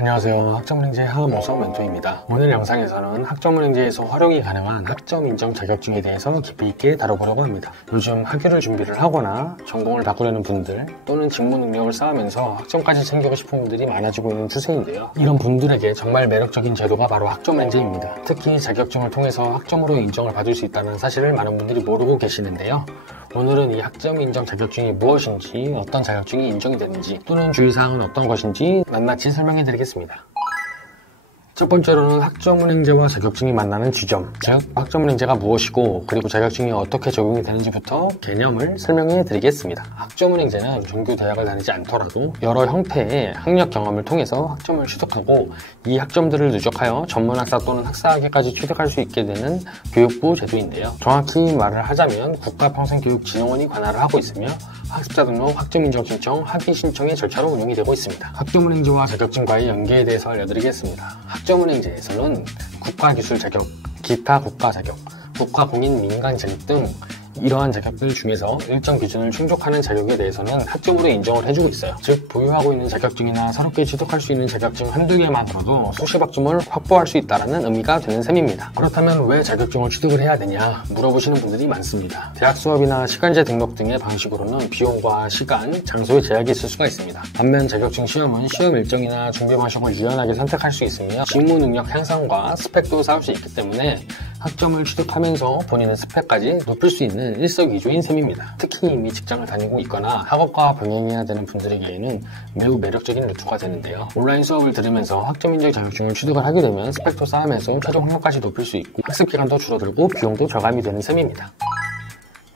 안녕하세요. 학점은행제 하모서 멘토입니다. 오늘 영상에서는 학점은행제에서 활용이 가능한 학점 인정 자격증에 대해서 깊이 있게 다뤄보려고 합니다. 요즘 학위를 준비를 하거나 전공을 바꾸려는 분들 또는 직무 능력을 쌓으면서 학점까지 챙기고 싶은 분들이 많아지고 있는 추세인데요. 이런 분들에게 정말 매력적인 제도가 바로 학점은행제입니다. 특히 자격증을 통해서 학점으로 인정을 받을 수 있다는 사실을 많은 분들이 모르고 계시는데요. 오늘은 이 학점 인정 자격증이 무엇인지, 어떤 자격증이 인정이 되는지, 또는 주의사항은 어떤 것인지 낱낱이 설명해 드리겠습니다. 첫 번째로는 학점은행제와 자격증이 만나는 지점, 즉 학점은행제가 무엇이고 그리고 자격증이 어떻게 적용이 되는지부터 개념을 설명해 드리겠습니다. 학점은행제는 정규 대학을 다니지 않더라도 여러 형태의 학력 경험을 통해서 학점을 취득하고 이 학점들을 누적하여 전문학사 또는 학사학위까지 취득할 수 있게 되는 교육부 제도인데요. 정확히 말을 하자면 국가평생교육진흥원이 관할을 하고 있으며 학습자 등록, 학점인정 신청, 학위 신청의 절차로 운영이 되고 있습니다. 학점은행제와 자격증과의 연계에 대해서 알려드리겠습니다. 학점은행제에서는 국가기술 자격, 기타 국가 자격, 국가공인 민간 자격 등 이러한 자격들 중에서 일정 기준을 충족하는 자격에 대해서는 학점으로 인정을 해주고 있어요. 즉 보유하고 있는 자격증이나 새롭게 취득할 수 있는 자격증 한두 개만으로도 수십 학점을 확보할 수 있다는 의미가 되는 셈입니다. 그렇다면 왜 자격증을 취득을 해야 되냐 물어보시는 분들이 많습니다. 대학 수업이나 시간제 등록 등의 방식으로는 비용과 시간, 장소에 제약이 있을 수가 있습니다. 반면 자격증 시험은 시험 일정이나 준비 방식을 유연하게 선택할 수 있으며 직무 능력 향상과 스펙도 쌓을 수 있기 때문에 학점을 취득하면서 본인의 스펙까지 높일 수 있는 일석이조인 셈입니다. 특히 이미 직장을 다니고 있거나 학업과 병행해야 되는 분들에게는 매우 매력적인 루트가 되는데요. 온라인 수업을 들으면서 학점인정 자격증을 취득을 하게 되면 스펙도 쌓으면서 최종 학력까지 높일 수 있고 학습 기간도 줄어들고 비용도 절감이 되는 셈입니다.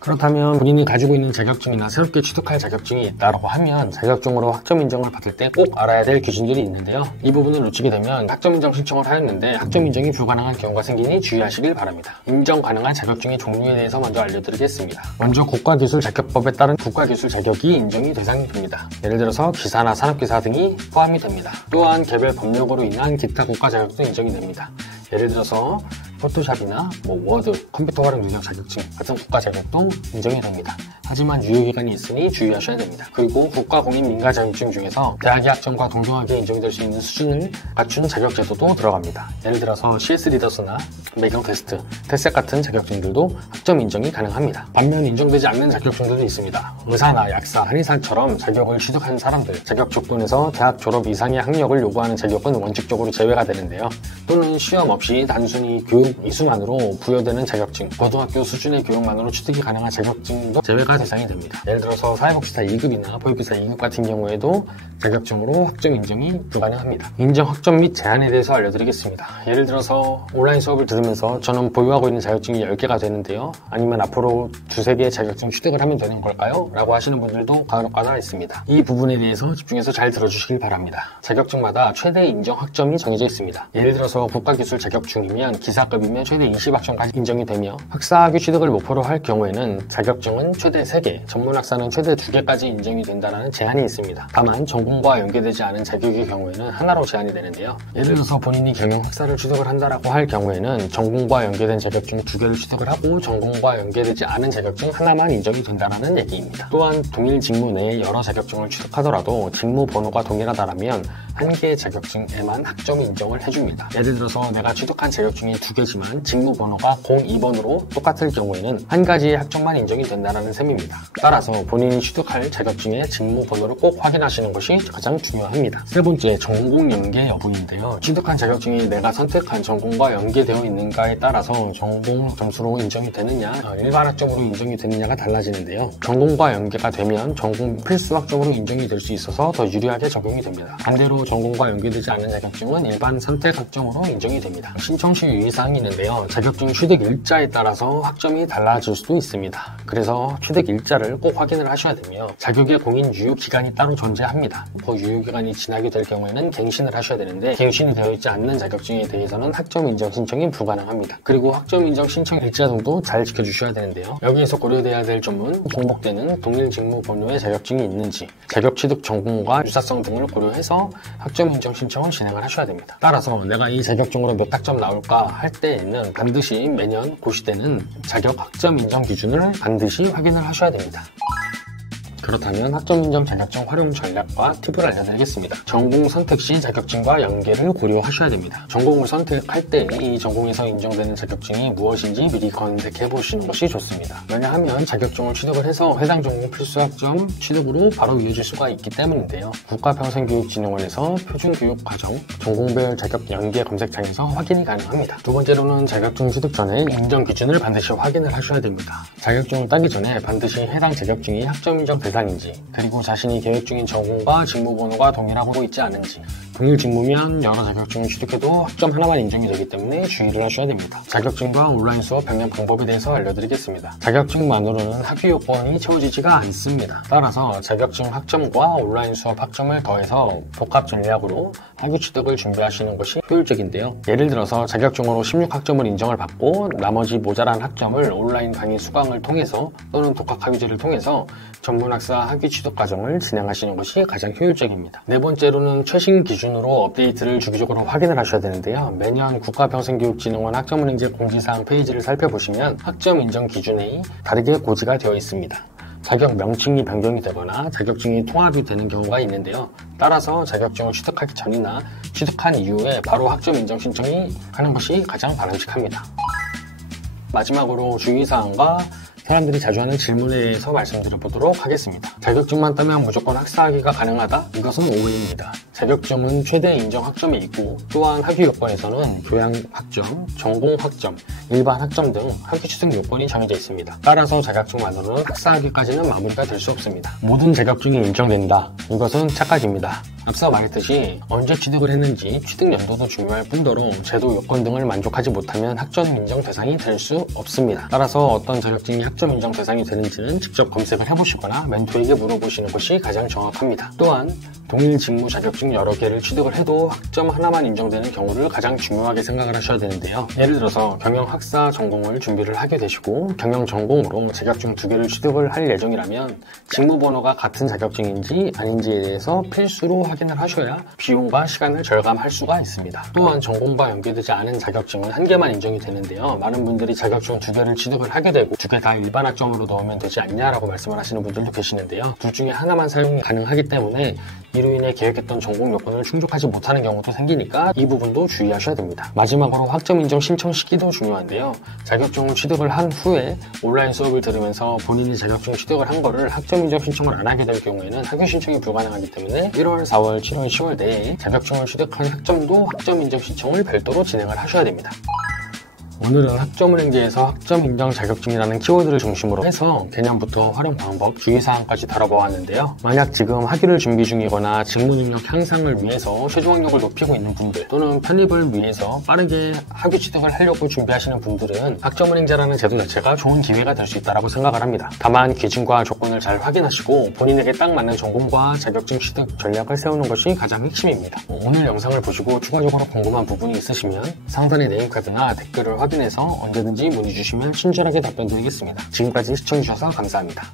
그렇다면 본인이 가지고 있는 자격증이나 새롭게 취득할 자격증이 있다고 하면 자격증으로 학점 인정을 받을 때 꼭 알아야 될 기준들이 있는데요. 이 부분을 놓치게 되면 학점 인정 신청을 하였는데 학점 인정이 불가능한 경우가 생기니 주의하시길 바랍니다. 인정 가능한 자격증의 종류에 대해서 먼저 알려드리겠습니다. 먼저 국가기술자격법에 따른 국가기술 자격이 인정이 대상이 됩니다. 예를 들어서 기사나 산업기사 등이 포함이 됩니다. 또한 개별 법령으로 인한 기타 국가 자격도 인정이 됩니다. 예를 들어서 포토샵이나 워드, 컴퓨터 활용 능력 자격증 같은 국가 자격도 인정이 됩니다. 하지만 유효기간이 있으니 주의하셔야 됩니다. 그리고 국가공인 민간 자격증 중에서 대학의 학점과 동등하게 인정이 될 수 있는 수준을 갖춘 자격제도도 들어갑니다. 예를 들어서 CS 리더스나 매경 테스트, 테스트 같은 자격증들도 학점 인정이 가능합니다. 반면 인정되지 않는 자격증들도 있습니다. 의사나 약사, 한의사처럼 자격을 취득한 사람들, 자격 조건에서 대학 졸업 이상의 학력을 요구하는 자격은 원칙적으로 제외가 되는데요. 또는 시험 없이 단순히 교육 이수만으로 부여되는 자격증, 고등학교 수준의 교육만으로 취득이 가능한 자격증도 제외가 대상이 됩니다. 예를 들어서 사회복지사 2급이나 보육교사 2급 같은 경우에도 자격증으로 학점 인정이 불가능합니다. 인정 학점 및 제한에 대해서 알려드리겠습니다. 예를 들어서 온라인 수업을 들으면서 저는 보유하고 있는 자격증이 10개가 되는데요. 아니면 앞으로 두세 개의 자격증 취득을 하면 되는 걸까요? 라고 하시는 분들도 간혹가다 있습니다. 이 부분에 대해서 집중해서 잘 들어주시길 바랍니다. 자격증마다 최대 인정 학점이 정해져 있습니다. 예를 들어서 국가기술 자격증이면 기사급이면 최대 20학점까지 인정이 되며 학사학위 취득을 목표로 할 경우에는 자격증은 최대 3개, 전문학사는 최대 2개까지 인정이 된다는 제한이 있습니다. 다만 전공과 연계되지 않은 자격의 경우에는 하나로 제한이 되는데요. 예를 들어서 본인이 경영학사를 취득을 한다라고 할 경우에는 전공과 연계된 자격증 2개를 취득을 하고 전공과 연계되지 않은 자격증 하나만 인정이 된다는 얘기입니다. 또한 동일 직무 내에 여러 자격증을 취득하더라도 직무 번호가 동일하다면 한 개의 자격증에만 학점 인정을 해줍니다. 예를 들어서 내가 취득한 자격증이 2개지만 직무 번호가 02번으로 똑같을 경우에는 한 가지의 학점만 인정이 된다는 셈입니다. 따라서 본인이 취득할 자격증의 직무 번호를 꼭 확인하시는 것이 가장 중요합니다. 세 번째, 전공 연계 여부인데요. 취득한 자격증이 내가 선택한 전공과 연계되어 있는가에 따라서 전공 점수로 인정이 되느냐, 일반 학점으로 인정이 되느냐가 달라지는데요. 전공과 연계가 되면 전공 필수 학점으로 인정이 될 수 있어서 더 유리하게 적용이 됩니다. 반대로 전공과 연계되지 않은 자격증은 일반 선택 학점으로 인정이 됩니다. 신청 시 유의사항이 있는데요. 자격증 취득 일자에 따라서 학점이 달라질 수도 있습니다. 그래서 취득 일자를 꼭 확인을 하셔야 되며 자격의 공인 유효 기간이 따로 존재합니다. 그 유효 기간이 지나게 될 경우에는 갱신을 하셔야 되는데 갱신이 되어 있지 않는 자격증에 대해서는 학점 인정 신청이 불가능합니다. 그리고 학점 인정 신청 일자 등도 잘 지켜주셔야 되는데요. 여기에서 고려돼야 될 점은 공복되는 동일 직무 번호의 자격증이 있는지, 자격 취득 전공과 유사성 등을 고려해서 학점 인정 신청을 진행을 하셔야 됩니다. 따라서 내가 이 자격증으로 몇 학점 나올까 할 때에는 반드시 매년 고시되는 자격 학점 인정 기준을 반드시 확인을 하셔야 됩니다. 그렇다면 학점인정 자격증 활용 전략과 팁을 알려드리겠습니다. 전공 선택 시 자격증과 연계를 고려하셔야 됩니다. 전공을 선택할 때 이 전공에서 인정되는 자격증이 무엇인지 미리 검색해 보시는 것이 좋습니다. 왜냐하면 자격증을 취득을 해서 해당 전공 필수 학점 취득으로 바로 이어질 수가 있기 때문인데요. 국가평생교육진흥원에서 표준교육과정 전공별 자격 연계 검색창에서 확인이 가능합니다. 두 번째로는 자격증 취득 전에 인정 기준을 반드시 확인을 하셔야 됩니다. 자격증을 따기 전에 반드시 해당 자격증이 학점 인정 대상인지, 그리고 자신이 계획 중인 전공과 직무번호가 동일하고 있지 않은지, 동일 직무면 여러 자격증을 취득해도 학점 하나만 인정이 되기 때문에 주의를 하셔야 됩니다. 자격증과 온라인 수업 병행 방법에 대해서 알려드리겠습니다. 자격증만으로는 학위 요건이 채워지지가 않습니다. 따라서 자격증 학점과 온라인 수업 학점을 더해서 복합 전략으로 학위 취득을 준비하시는 것이 효율적인데요. 예를 들어서 자격증으로 16학점을 인정을 받고 나머지 모자란 학점을 온라인 강의 수강을 통해서 또는 독학학위제를 통해서 전문학사 학위 취득 과정을 진행하시는 것이 가장 효율적입니다. 네 번째로는 최신 기준으로 업데이트를 주기적으로 확인을 하셔야 되는데요. 매년 국가평생교육진흥원 학점은행제 공지사항 페이지를 살펴보시면 학점 인정 기준이 다르게 고지가 되어 있습니다. 자격 명칭이 변경이 되거나 자격증이 통합이 되는 경우가 있는데요. 따라서 자격증을 취득하기 전이나 취득한 이후에 바로 학점 인정 신청이 하는 것이 가장 바람직합니다. 마지막으로 주의사항과 사람들이 자주 하는 질문에 대해서 말씀드려보도록 하겠습니다. 자격증만 따면 무조건 학사학위가 가능하다? 이것은 오해입니다. 자격증은 최대 인정 학점이 있고, 또한 학위 요건에서는 교양 학점, 전공 학점, 일반 학점 등 학위 취득 요건이 정해져 있습니다. 따라서 자격증만으로는 학사학위까지는 마무리가 될 수 없습니다. 모든 자격증이 인정된다. 이것은 착각입니다. 앞서 말했듯이 언제 취득을 했는지 취득 연도도 중요할 뿐더러 제도 요건 등을 만족하지 못하면 학점 인정 대상이 될 수 없습니다. 따라서 어떤 자격증이 학점 인정 대상이 되는지는 직접 검색을 해보시거나 멘토에게 물어보시는 것이 가장 정확합니다. 또한 동일 직무 자격증 여러 개를 취득을 해도 학점 하나만 인정되는 경우를 가장 중요하게 생각을 하셔야 되는데요. 예를 들어서 경영학사 전공을 준비를 하게 되시고 경영 전공으로 자격증 2개를 취득을 할 예정이라면 직무번호가 같은 자격증인지 아닌지에 대해서 필수로 확인을 하셔야 비용과 시간을 절감할 수가 있습니다. 또한 전공과 연계되지 않은 자격증은 1개만 인정이 되는데요. 많은 분들이 자격증 2개를 취득을 하게 되고 2개 다 일반 학점으로 넣으면 되지 않냐라고 말씀을 하시는 분들도 계시는데요. 둘 중에 하나만 사용이 가능하기 때문에 이로 인해 계획했던 전공 요건을 충족하지 못하는 경우도 생기니까 이 부분도 주의하셔야 됩니다. 마지막으로 학점 인정 신청 시기도 중요한데요. 자격증을 취득을 한 후에 온라인 수업을 들으면서 본인이 자격증 취득을 한 거를 학점 인정 신청을 안 하게 될 경우에는 학위 신청이 불가능하기 때문에 1월, 4월, 7월, 10월 내에 자격증을 취득한 학점도 학점 인정 신청을 별도로 진행을 하셔야 됩니다. 오늘은 학점은행제에서 학점 인정 자격증이라는 키워드를 중심으로 해서 개념부터 활용 방법, 주의사항까지 다뤄보았는데요. 만약 지금 학위를 준비 중이거나 직무 능력 향상을 위해서 최종 학력을 높이고 있는 분들 또는 편입을 위해서 빠르게 학위 취득을 하려고 준비하시는 분들은 학점은행제라는 제도 자체가 좋은 기회가 될 수 있다고 생각을 합니다. 다만 기준과 조건을 잘 확인하시고 본인에게 딱 맞는 전공과 자격증 취득 전략을 세우는 것이 가장 핵심입니다. 오늘 영상을 보시고 추가적으로 궁금한 부분이 있으시면 상단의 네임카드나 댓글을 확인해서 언제든지 문의 주시면 친절하게 답변 드리겠습니다. 지금까지 시청해주셔서 감사합니다.